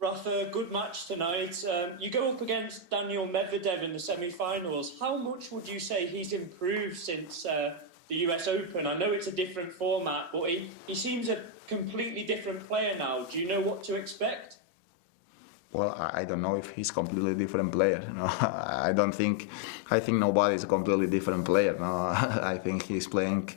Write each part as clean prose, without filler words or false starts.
Rafa, good match tonight. You go up against Daniel Medvedev in the semi-finals. How much would you say he's improved since the US Open? I know it's a different format, but he seems a completely different player now. Do you know what to expect? Well, I don't know if he's a completely different player. You know, I think nobody's a completely different player. No, I think he's playing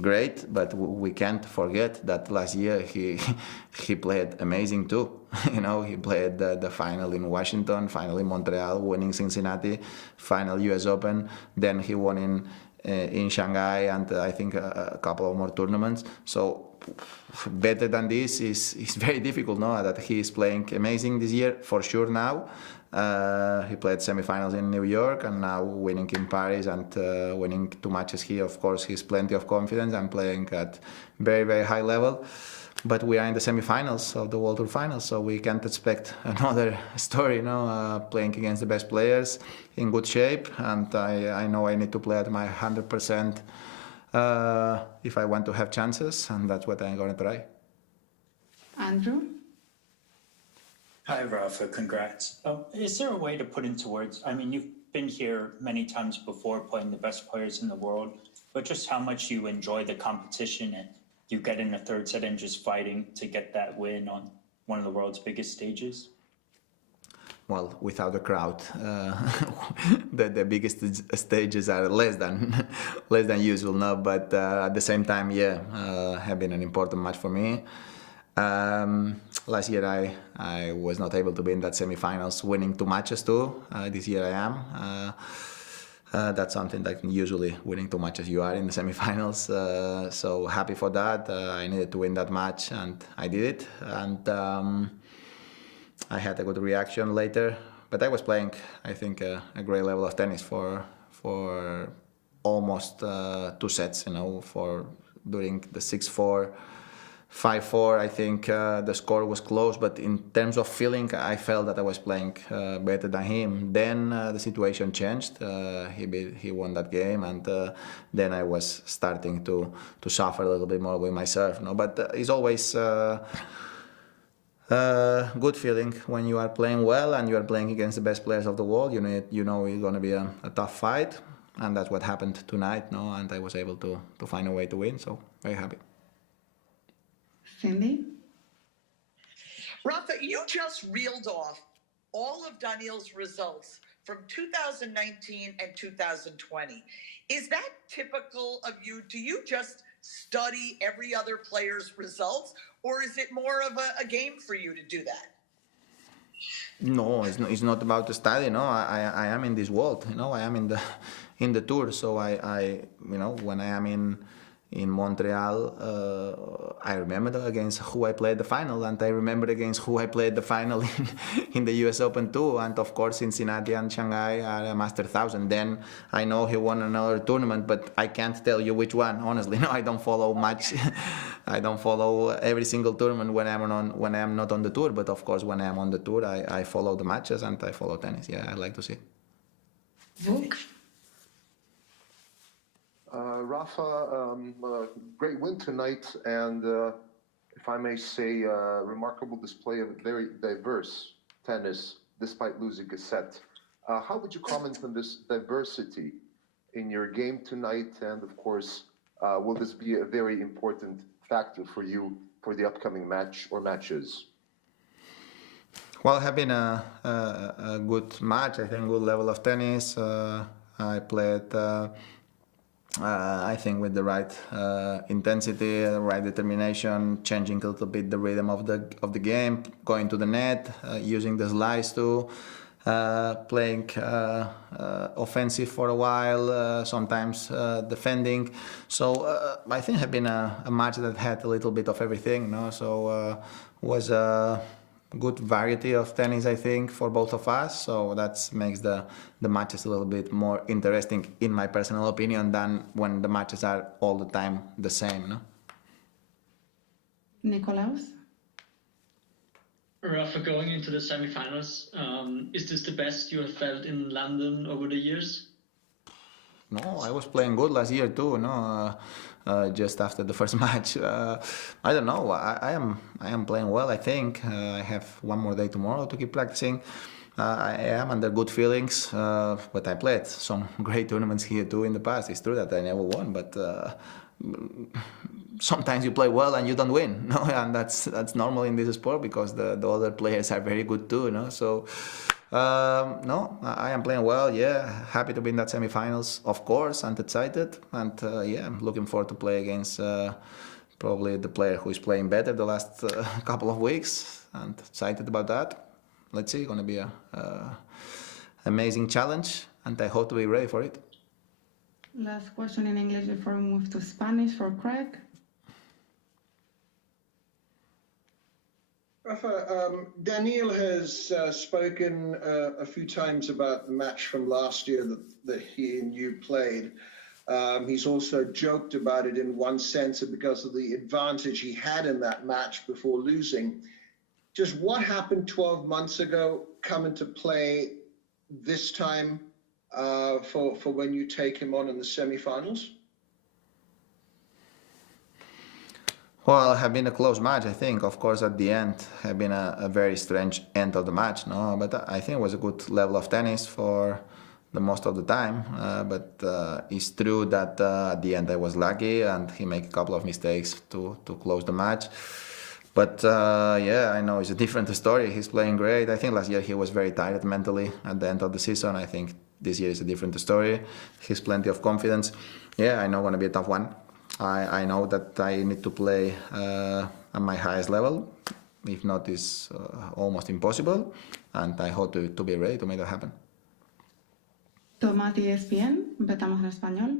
great, but we can't forget that last year he played amazing too. You know, he played the final in Washington, final in Montreal, winning Cincinnati, final US Open. Then he won in Shanghai, and I think a couple of more tournaments. So better than this is very difficult. No, that he is playing amazing this year for sure. Now he played semifinals in New York and now winning in Paris and winning 2 matches here. Of course, he's plenty of confidence and playing at very high level. But we are in the semifinals of the World Tour Finals, so we can't expect another story. Playing against the best players in good shape, and I know I need to play at my 100%. If I want to have chances, and that's what I'm going to try. Andrew? Hi, Rafa. Congrats. Is there a way to put into words, I mean, you've been here many times before playing the best players in the world, but just how much you enjoy the competition and you get in a third set and just fighting to get that win on one of the world's biggest stages? Well, without a crowd, the biggest stages are less than usual now. But at the same time, have been an important match for me. Last year I was not able to be in that semifinals, winning 2 matches too. This year I am. That's something that usually winning 2 matches you are in the semifinals. So happy for that. I needed to win that match and I did it. And I had a good reaction later, but I was playing, I think, a great level of tennis for almost 2 sets. For during the 6-4, 5-4. I think the score was close, but in terms of feeling, I felt that I was playing better than him. Then the situation changed. He won that game, and then I was starting to suffer a little bit more with my serve. But it's always good feeling when you are playing well and you are playing against the best players of the world. You know it's going to be a tough fight, and that's what happened tonight. And I was able to find a way to win, so very happy. Cindy? Rafa, you just reeled off all of Daniel's results from 2019 and 2020. Is that typical of you? Do you just study every other player's results, or is it more of a game for you to do that? No, it's not about the study. I am in this world. I am in the tour. So I when I am in Montreal, I remember against who I played the final, and I remember against who I played the final in the US Open too, and of course Cincinnati and Shanghai are a Master 1000. Then I know he won another tournament, but I can't tell you which one, honestly. I don't follow much. I don't follow every single tournament when I'm not on the tour, but of course when I'm on the tour, I follow the matches and I follow tennis. Yeah, I like to see. Vuk? Rafa, great win tonight, and if I may say, remarkable display of very diverse tennis despite losing a set. How would you comment on this diversity in your game tonight? And of course, will this be a very important factor for you for the upcoming match or matches? Well, it has been a good match. I think good level of tennis. I played. I think with the right intensity, the right determination, changing a little bit the rhythm of the game, going to the net, using the slice too, playing offensive for a while, sometimes defending. So I think it has been a match that had a little bit of everything. So was a good variety of tennis, I think, for both of us. So that makes the matches a little bit more interesting, in my personal opinion, than when the matches are all the time the same. Nikolaus? Rafa, going into the semifinals, is this the best you have felt in London over the years? No, I was playing good last year too. No, just after the first match. I don't know. I am playing well. I think I have one more day tomorrow to keep practicing. I am under good feelings, but I played some great tournaments here too in the past. It's true that I never won, but sometimes you play well and you don't win, no? And that's normal in this sport because the other players are very good too, no? So no, I am playing well. Yeah, happy to be in that semifinals, of course, and excited, and yeah, I'm looking forward to play against probably the player who is playing better the last couple of weeks, and excited about that. Let's see, it's going to be a amazing challenge, and I hope to be ready for it. Last question in English before we move to Spanish for Craig. Rafa, Daniil has spoken a few times about the match from last year that he and you played. He's also joked about it in one sense because of the advantage he had in that match before losing. Just what happened 12 months ago come into play this time for when you take him on in the semifinals? Well, it had been a close match, I think. Of course, at the end, had been a very strange end of the match, no? But I think it was a good level of tennis for the most of the time. But it's true that at the end I was lucky, and he made a couple of mistakes to close the match. But yeah, I know it's a different story. He's playing great. I think last year he was very tired mentally at the end of the season. I think this year is a different story. He's plenty of confidence. Yeah, I know it's going to be a tough one. I know that I need to play at my highest level. If not, it's almost impossible. And I hope to be ready to make that happen. Tomás de ESPN, vetamos en español.